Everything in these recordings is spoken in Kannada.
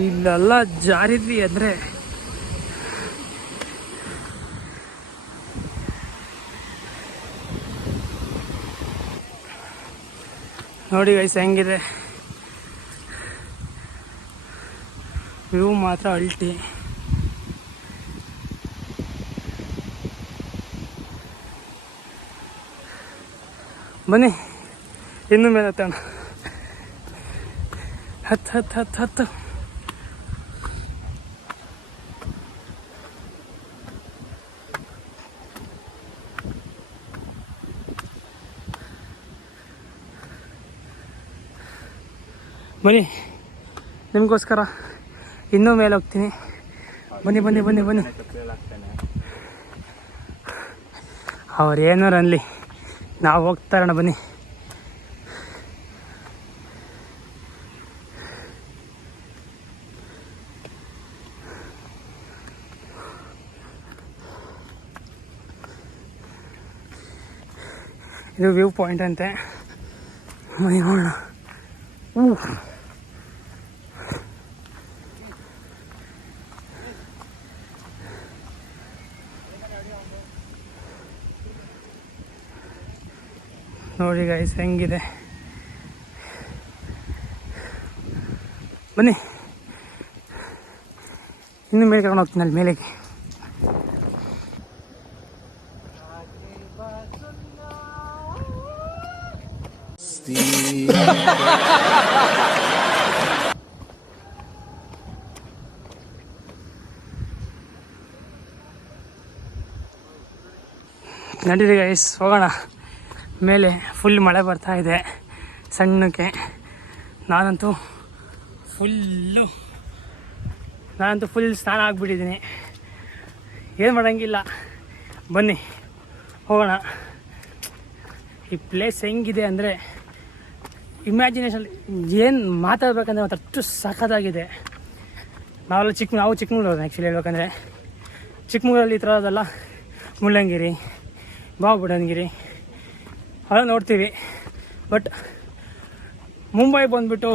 ಇಲ್ಲೆಲ್ಲ ಜಾರಿದ್ವಿ ಅಂದರೆ ನೋಡಿ ಗೈಸ್ ಹೆಂಗಿದೆ ವ್ಯೂ ಮಾತ್ರ ಅಲ್ಟಿ. ಬನ್ನಿ ಇನ್ನು ಮೇಲೆ ಹತ್ತೋಣ. ಹತ್ತು ಬನ್ನಿ, ನಿಮಗೋಸ್ಕರ ಇನ್ನೂ ಮೇಲೆ ಹೋಗ್ತೀನಿ. ಬನ್ನಿ ಬನ್ನಿ ಬನ್ನಿ ಬನ್ನಿ. ಅವ್ರೇನಾರು ಅನ್ನಲಿ, ನಾವು ಹೋಗ್ತಾರಣ. ಬನ್ನಿ. ಇದು ವ್ಯೂ ಪಾಯಿಂಟ್ ಅಂತೆ. ಬನ್ನಿ ನೋಡೋಣ. ನೋಡಿ ಗೈಸ್ ಹೆಂಗಿದೆ. ಬನ್ನಿ ಇನ್ನು ಮೇಲೆ ಕರ್ಕೊಂಡು ಹೋಗ್ತೀನಿ ಅಲ್ಲಿ ಮೇಲೆಗೆ. ನಡೀರಿ ಗೈಸ್ ಹೋಗೋಣ ಮೇಲೆ. ಫುಲ್ ಮಳೆ ಬರ್ತಾ ಇದೆ ಸಣ್ಣಕ್ಕೆ. ನಾನಂತೂ ಫುಲ್ ಸ್ನಾನ ಆಗಿಬಿಟ್ಟಿದ್ದೀನಿ. ಏನು ಮಾಡೋಂಗಿಲ್ಲ. ಬನ್ನಿ ಹೋಗೋಣ. ಈ ಪ್ಲೇಸ್ ಹೆಂಗಿದೆ ಅಂದರೆ ಇಮ್ಯಾಜಿನೇಷನ್ ಏನು ಮಾತಾಡ್ಬೇಕಂದ್ರೆ ಮತ್ತು ಅಷ್ಟು ಸಖತ್ತಾಗಿದೆ. ನಾವು ಚಿಕ್ಕಮಗಳೂರು ಆ್ಯಕ್ಚುಲಿ ಹೇಳ್ಬೇಕಂದ್ರೆ. ಚಿಕ್ಕಮಗಳೂರಲ್ಲಿ ಈ ಥರದೆಲ್ಲ ಮುಳ್ಳಂಗಿರಿ, ಬಾಬುಡನ್ಗಿರಿ ಅವೆಲ್ಲ ನೋಡ್ತೀವಿ. ಬಟ್ ಮುಂಬೈ ಬಂದುಬಿಟ್ಟು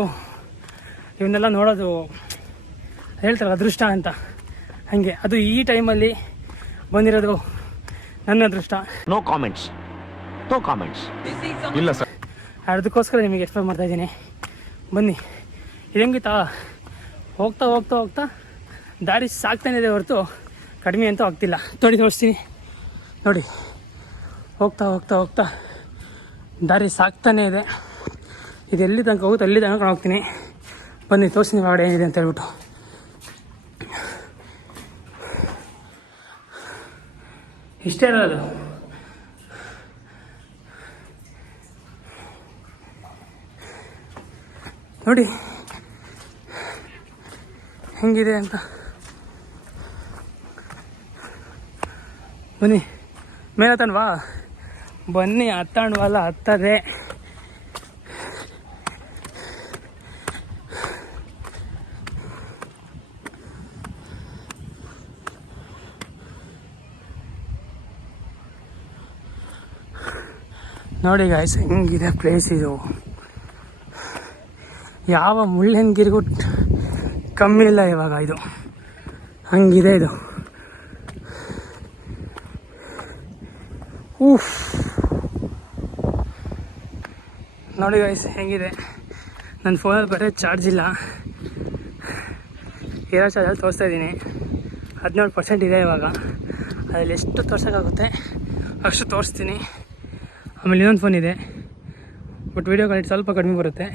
ಇವನ್ನೆಲ್ಲ ನೋಡೋದು ಹೇಳ್ತಾರೆ ಅದೃಷ್ಟ ಅಂತ. ಹಾಗೆ ಅದು ಈ ಟೈಮಲ್ಲಿ ಬಂದಿರೋದು ನನ್ನ ಅದೃಷ್ಟ. ನೋ ಕಾಮೆಂಟ್ಸ್ ಇಲ್ಲ ಸರ್. ಅದಕ್ಕೋಸ್ಕರ ನಿಮಗೆ ಎಕ್ಸ್ಪ್ಲೇನ್ ಮಾಡ್ತಾಯಿದ್ದೀನಿ. ಬನ್ನಿ. ಇದು ಹೆಂಗಿತ್ತಾ, ಹೋಗ್ತಾ ಹೋಗ್ತಾ ಹೋಗ್ತಾ ದಾರಿ ಸಾಕ್ತಾನೆ ಇದೆ ಹೊರತು ಕಡಿಮೆ ಅಂತೂ ಆಗ್ತಿಲ್ಲ. ತೋರಿಸ್ತೀನಿ ನೋಡಿ. ಹೋಗ್ತಾ ಹೋಗ್ತಾ ಹೋಗ್ತಾ ದಾರಿ ಸಾಕ್ತಾನೆ ಇದೆ. ಇದು ಎಲ್ಲಿ ತನಕ ಹೋಗುತ್ತೆ ಅಲ್ಲಿ ತನಕ ಹೋಗ್ತೀನಿ. ಬನ್ನಿ ತೋರಿಸ್ತೀನಿ ಹೊರಗಡೆ ಏನಿದೆ ಅಂತ ಹೇಳ್ಬಿಟ್ಟು. ಇಷ್ಟೇ ಇರೋದು. ನೋಡಿ ಹೆಂಗಿದೆ ಅಂತ. ಬನ್ನಿ ಮೇಲೆ ಹತ್ತಣ್ವಾ. ಬನ್ನಿ ಹತ್ತಣ್ವಲ್ಲ ಹತ್ತದೆ. ನೋಡಿ ಗಾಯ್ಸ್ ಹೆಂಗಿದೆ ಪ್ಲೇಸ್ ಇದು. ಯಾವ ಮುಳ್ಳಯ್ಯನಗಿರಿಗೂ ಕಮ್ಮಿ ಇಲ್ಲ ಇವಾಗ. ಇದು ಹಂಗಿದೆ ಇದು. ನೋಡಿ ಗೈಸ್ ಹೆಂಗಿದೆ. ನನ್ನ ಫೋನಲ್ಲಿ ಬರೀ ಚಾರ್ಜ್ ಇಲ್ಲ. ಇರೋ ಚಾರ್ಜಲ್ಲಿ ತೋರಿಸ್ತಾ ಇದ್ದೀನಿ. 17% ಇದೆ ಇವಾಗ. ಅದರಲ್ಲಿ ಎಷ್ಟು ತೋರ್ಸೋಕ್ಕಾಗುತ್ತೆ ಅಷ್ಟು ತೋರಿಸ್ತೀನಿ. ಆಮೇಲೆ ಇನ್ನೊಂದು ಫೋನ್ ಇದೆ, ಬಟ್ ವೀಡಿಯೋ ಕ್ವಾಲಿಟಿ ಸ್ವಲ್ಪ ಕಡಿಮೆ ಬರುತ್ತೆ.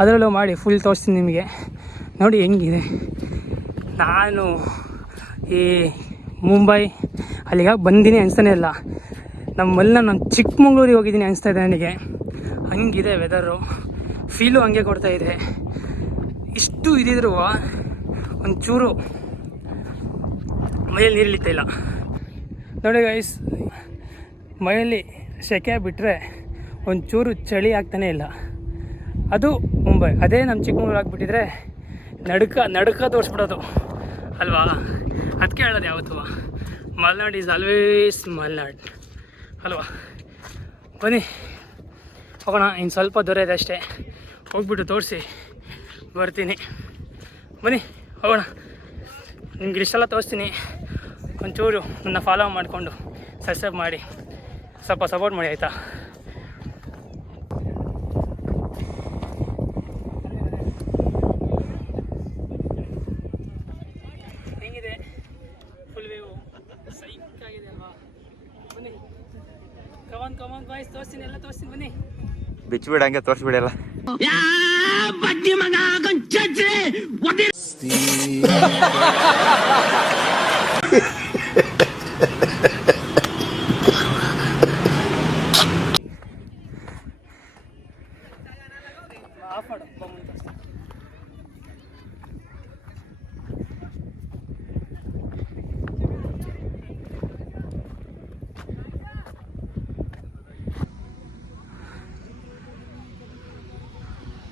ಅದರಲ್ಲೂ ಮಾಡಿ ಫುಲ್ ತೋರಿಸ್ತೀನಿ ನಿಮಗೆ. ನೋಡಿ ಹೆಂಗಿದೆ. ನಾನು ಈ ಮುಂಬೈ ಅಲ್ಲಿಗೆ ಬಂದಿನಿ ಅನಿಸ್ತಾನೆ ಇಲ್ಲ. ನಾನು ಚಿಕ್ಕಮಗಳೂರಿಗೆ ಹೋಗಿದ್ದೀನಿ ಅನಿಸ್ತಾ ಇದೆ ನನಗೆ. ಹಂಗಿದೆ ವೆದರು. ಫೀಲು ಹಂಗೆ ಕೊಡ್ತಾ ಇದೆ. ಇಷ್ಟು ಇದಿದ್ರು ಒಂಚೂರು ಮೈಯಲ್ಲಿ ನೀರು ಇಳಿತಾ ಇಲ್ಲ. ನೋಡಿ ಗೈಸ್, ಮೈಯಲ್ಲಿ ಸೆಕೆ ಬಿಟ್ಟರೆ ಒಂಚೂರು ಚಳಿ ಆಗ್ತಾನೆ ಇಲ್ಲ. ಅದು ಮುಂಬೈ. ಅದೇ ನಮ್ಮ ಚಿಕ್ಕಮಗಳೂರು ಆಗಿಬಿಟ್ಟಿದ್ರೆ ನಡುಕ ತೋರಿಸ್ಬಿಡೋದು ಅಲ್ವಾ. ಅದಕ್ಕೆ ಹೇಳೋದು ಯಾವತ್ತೂ ಮಲೆನಾಡ್ ಈಸ್ ಆಲ್ವೇಸ್ ಮಲೆನಾಡ್ ಅಲ್ವಾ. ಬನ್ನಿ ಹೋಗೋಣ. ಇನ್ನು ಸ್ವಲ್ಪ ದೂರ ಇದೆ ಅಷ್ಟೇ. ಹೋಗ್ಬಿಟ್ಟು ತೋರಿಸಿ ಬರ್ತೀನಿ. ಬನ್ನಿ ಹೋಗೋಣ. ನಿಮ್ಗೆ ಇಷ್ಟೆಲ್ಲ ತೋರಿಸ್ತೀನಿ, ಒಂಚೂರು ನನ್ನ ಫಾಲೋ ಮಾಡಿಕೊಂಡು ಸಬ್ಸ್ಕ್ರೈಬ್ ಮಾಡಿ ಸ್ವಲ್ಪ ಸಪೋರ್ಟ್ ಮಾಡಿ ಆಯಿತಾ. ಹೆಂಗಿದೆ ಫುಲ್ ವ್ಯೂ? ಸೈಕ್ ಆಗಿದೆ ಅಲ್ವಾ? ಬನ್ನಿ ಕಮಾನ್ ಬಾಯ್ಸ್, ತೋರಿಸ್ತೀನಿ, ಎಲ್ಲ ತೋರಿಸ್ತೀನಿ. ಬನ್ನಿ ಬಿಚ್ಚಿಬಿಡ, ಹಂಗೆ ತೋರಿಸ್ಬಿಡಲ್ಲ.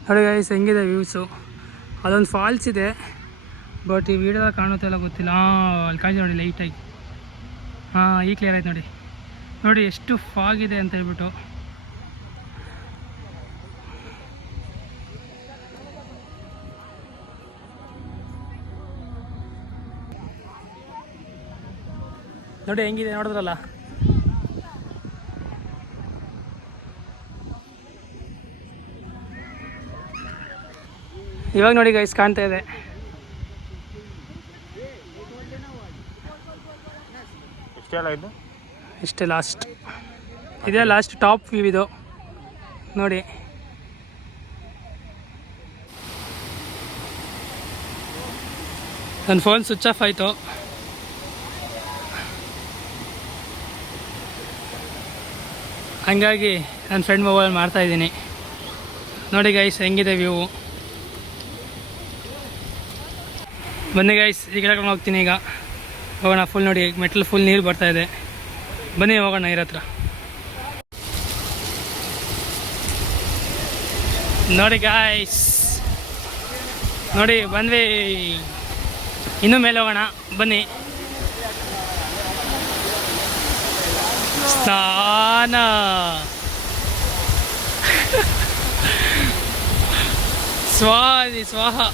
ನೋಡಿ ಗೈಸ್ ಹೆಂಗಿದೆ ವ್ಯೂಸು. ಅದೊಂದು ಫಾಲ್ಸ್ ಇದೆ, ಬಟ್ ಈ ವಿಡಿಯೋದಾಗ ಕಾಣುತ್ತೆ ಇಲ್ಲ ಗೊತ್ತಿಲ್ಲ. ಅಲ್ಲಿ ಕಾಣಿದೆ ನೋಡಿ ಲೈಟಾಗಿ. ಈಗ ಕ್ಲಿಯರ್ ಆಯ್ತು ನೋಡಿ. ನೋಡಿ ಎಷ್ಟು ಫಾಗ್ ಇದೆ ಅಂತ ಹೇಳ್ಬಿಟ್ಟು. ನೋಡಿ ಹೆಂಗಿದೆ ನೋಡಿದ್ರಲ್ಲ. ಇವಾಗ ನೋಡಿ ಗೈಸ್ ಕಾಣ್ತಾ ಇದೆ. ಇಷ್ಟೇ ಲಾಸ್ಟ್, ಇದೇ ಲಾಸ್ಟ್ ಟಾಪ್ ವ್ಯೂ ಇದು ನೋಡಿ. ನನ್ನ ಫೋನ್ ಸ್ವಿಚ್ ಆಫ್ ಆಯಿತು. ಹಂಗಾಗಿ ನನ್ನ ಫ್ರೆಂಡ್ ಮೊಬೈಲ್ ಮಾಡ್ತಾಯಿದ್ದೀನಿ. ನೋಡಿ ಗೈಸ್ ಹೆಂಗಿದೆ ವ್ಯೂ. ಬನ್ನಿ ಗೈಸ್, ಈಗ ಕರ್ಕೊಂಡು ಹೋಗ್ತೀನಿ. ಈಗ ಹೋಗೋಣ. ಫುಲ್ ನೋಡಿ ಮೆಟ್ಲು ಫುಲ್ ನೀರು ಬರ್ತಾಯಿದೆ. ಬನ್ನಿ ಹೋಗೋಣ ನೀರ ಹತ್ರ. ನೋಡಿ ಗಾಯ್ಸ್, ನೋಡಿ ಬಂದ್ವಿ. ಇನ್ನೂ ಮೇಲೆ ಹೋಗೋಣ ಬನ್ನಿ. ಸ್ನಾನ ಸ್ವಾದಿ ಸ್ವಾಹ.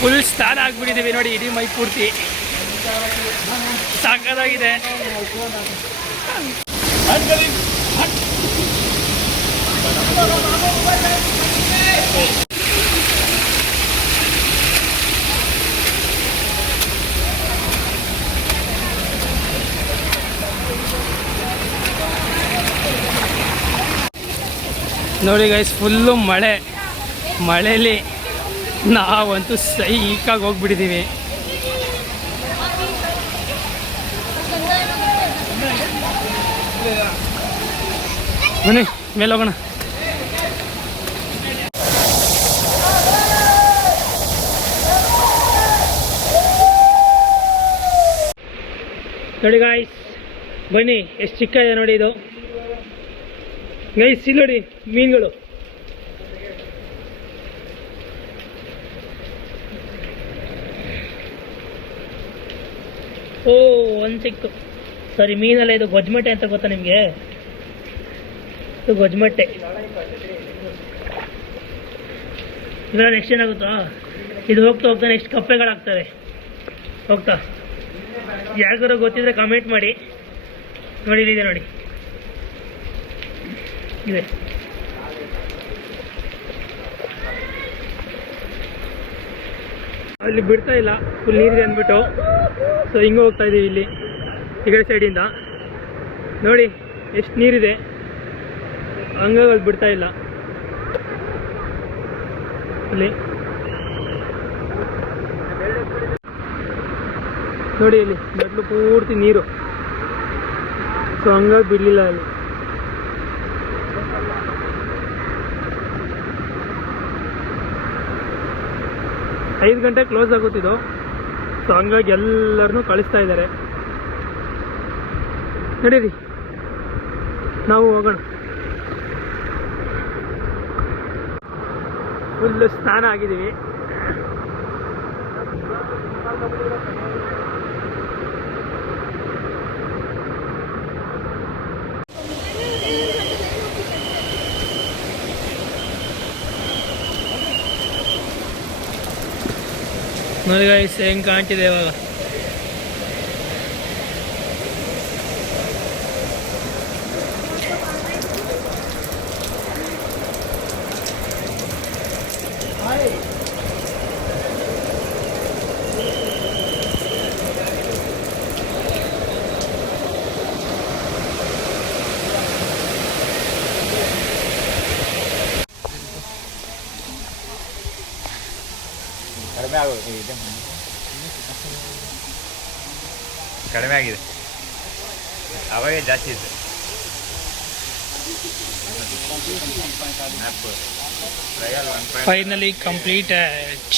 ಫುಲ್ ಸ್ನಾನ ಆಗ್ಬಿಟ್ಟಿದ್ದೀವಿ ನೋಡಿ, ಇಡೀ ಮೈ ಪೂರ್ತಿ ಸಾಕಾಗಿದೆ. ನೋಡಿ ಗೈಸ್, ಫುಲ್ಲು ಮಳೆಯಲ್ಲಿ ನಾವಂತೂ ಸೈಕಾಗಿ ಹೋಗ್ಬಿಟ್ಟಿದ್ದೀವಿ. ಬನ್ನಿ ಮೇಲೆ ಹೋಗೋಣ. ನೋಡಿ ಗಾಯ್ಸ್, ಬನ್ನಿ ಎಷ್ಟು ಚಿಕ್ಕ ಇದೆ ನೋಡಿ ಇದು. ಗೈಸ್ ಇಲ್ಲಿ ನೋಡಿ ಮೀನುಗಳು. ಓ ಒಂದು ಸಿಕ್ತು. ಸಾರಿ, ಮೀನಲ್ಲ ಇದು, ಗೊಜ್ಮಟ್ಟೆ ಅಂತ ಗೊತ್ತಾ ನಿಮಗೆ? ಇದು ಗೊಜ್ಮಟ್ಟೆ. ಇವಾಗ ನೆಕ್ಸ್ಟ್ ಏನಾಗುತ್ತಾ, ಇದು ಹೋಗ್ತಾ ಹೋಗ್ತಾ ನೆಕ್ಸ್ಟ್ ಕಪ್ಪೆಗಳಾಗ್ತವೆ ಹೋಗ್ತಾ. ಯಾರಿಗಾರು ಗೊತ್ತಿದ್ರೆ ಕಮೆಂಟ್ ಮಾಡಿ. ನೋಡಿ ಇಲ್ಲಿದೆ ನೋಡಿ, ಇದೆ. ಅಲ್ಲಿ ಬಿಡ್ತಾ ಇಲ್ಲ, ಫುಲ್ ನೀರಿದೆ ಅಂದ್ಬಿಟ್ಟು. ಸೊ ಹಿಂಗೆ ಹೋಗ್ತಾ ಇದ್ದೀವಿ ಇಲ್ಲಿ ಈ ಕಡೆ ಸೈಡಿಂದ. ನೋಡಿ ಎಷ್ಟು ನೀರಿದೆ. ಹಂಗಾಗಿ ಅಲ್ಲಿ ಬಿಡ್ತಾ ಇಲ್ಲ. ಇಲ್ಲಿ ನೋಡಿ, ಇಲ್ಲಿ ಮೆಟ್ಲು ಪೂರ್ತಿ ನೀರು, ಸೊ ಹಂಗಾಗಿ ಬಿಡಲಿಲ್ಲ ಅಲ್ಲಿ. ಐದು ಗಂಟೆ ಕ್ಲೋಸ್ ಆಗುತ್ತಿದ್ದು, ಸೊ ಹಂಗಾಗಿ ಎಲ್ಲರನ್ನೂ ಕಳಿಸ್ತಾ ಇದ್ದಾರೆ. ನಡೀರಿ ನಾವು ಹೋಗೋಣ. ಫುಲ್ ಸ್ನಾನ ಆಗಿದ್ದೀವಿ. ನೋಡಿ ಗೈಸ್ ಹೆಂಗೆ ಕಾಣ್ತಿದೆ ಇವಾಗ. ಕಡಿಮೆ ಆಗಿದೆ, ಅವಾಗೇ ಜಾಸ್ತಿ ಇತ್ತು. Finally completed.